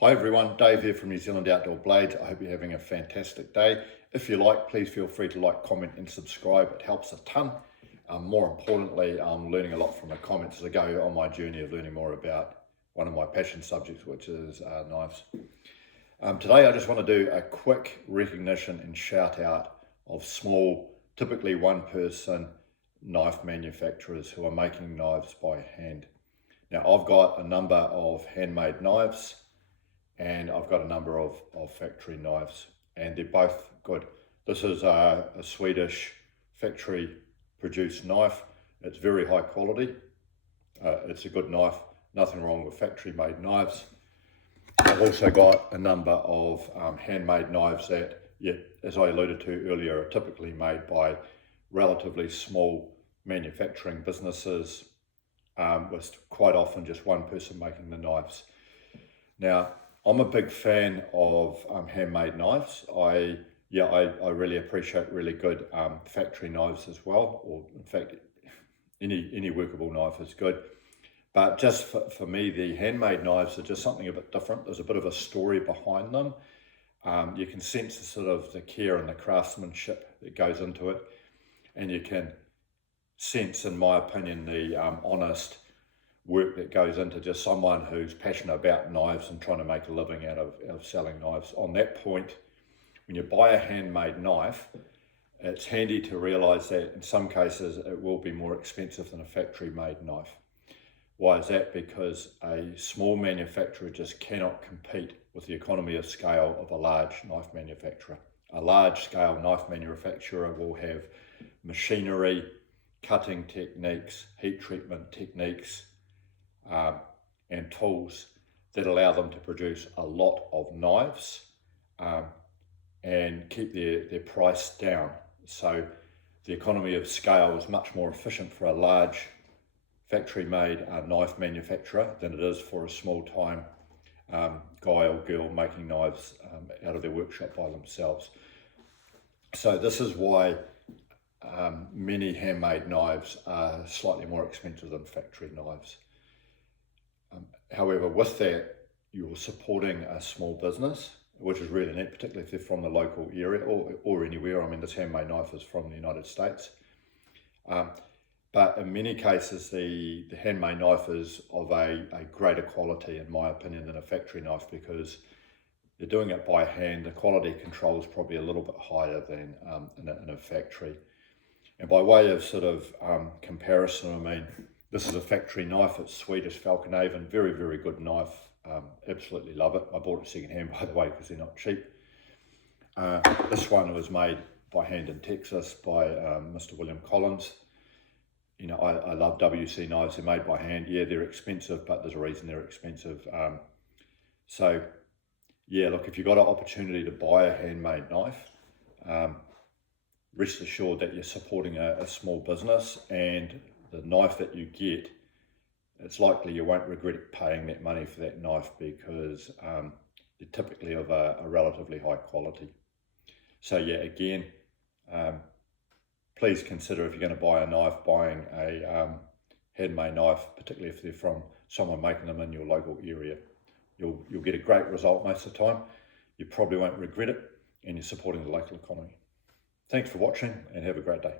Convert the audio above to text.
Hi everyone, Dave here from New Zealand Outdoor Blades. I hope you're having a fantastic day. If you like, please feel free to like, comment and subscribe. It helps a ton. More importantly, I'm learning a lot from the comments as I go on my journey of learning more about one of my passion subjects, which is knives. Today I just want to do a quick recognition and shout out of small, typically one person knife manufacturers who are making knives by hand. Now I've got a number of handmade knives and I've got a number of factory knives, and they're both good. This is a Swedish factory produced knife. It's very high quality. It's a good knife, nothing wrong with factory made knives. I've also got a number of handmade knives that, as I alluded to earlier, are typically made by relatively small manufacturing businesses with quite often just one person making the knives. Now, I'm a big fan of handmade knives. I really appreciate really good factory knives as well, or in fact, any workable knife is good. But just for me, the handmade knives are just something a bit different. There's a bit of a story behind them. You can sense the care and the craftsmanship that goes into it. And you can sense, in my opinion, the honest work that goes into just someone who's passionate about knives and trying to make a living out of selling knives. On that point, when you buy a handmade knife, it's handy to realize that in some cases it will be more expensive than a factory made knife. Why is that? Because a small manufacturer just cannot compete with the economy of scale of a large knife manufacturer. A large scale knife manufacturer will have machinery, cutting techniques, heat treatment techniques, and tools that allow them to produce a lot of knives and keep their price down. So the economy of scale is much more efficient for a large factory made knife manufacturer than it is for a small time guy or girl making knives out of their workshop by themselves. So this is why many handmade knives are slightly more expensive than factory knives. However, with that, you're supporting a small business, which is really neat, particularly if they're from the local area or anywhere. I mean, this handmade knife is from the United States. But in many cases, the handmade knife is of a greater quality, in my opinion, than a factory knife, because they're doing it by hand. The quality control is probably a little bit higher than in a factory. And by way of comparison, I mean, this is a factory knife. It's Swedish Falkenhaven, very, very good knife. Absolutely love it. I bought it secondhand, by the way, because they're not cheap. This one was made by hand in Texas by Mr. William Collins. You know, I love WC knives. They're made by hand. Yeah, they're expensive, but there's a reason they're expensive. So, yeah, look, if you've got an opportunity to buy a handmade knife, rest assured that you're supporting a small business, and the knife that you get, it's likely you won't regret paying that money for that knife, because they're typically of a relatively high quality. So yeah, again, please consider, if you're going to buy a knife, buying a handmade knife, particularly if they're from someone making them in your local area. You'll get a great result most of the time. You probably won't regret it, and you're supporting the local economy. Thanks for watching, and have a great day.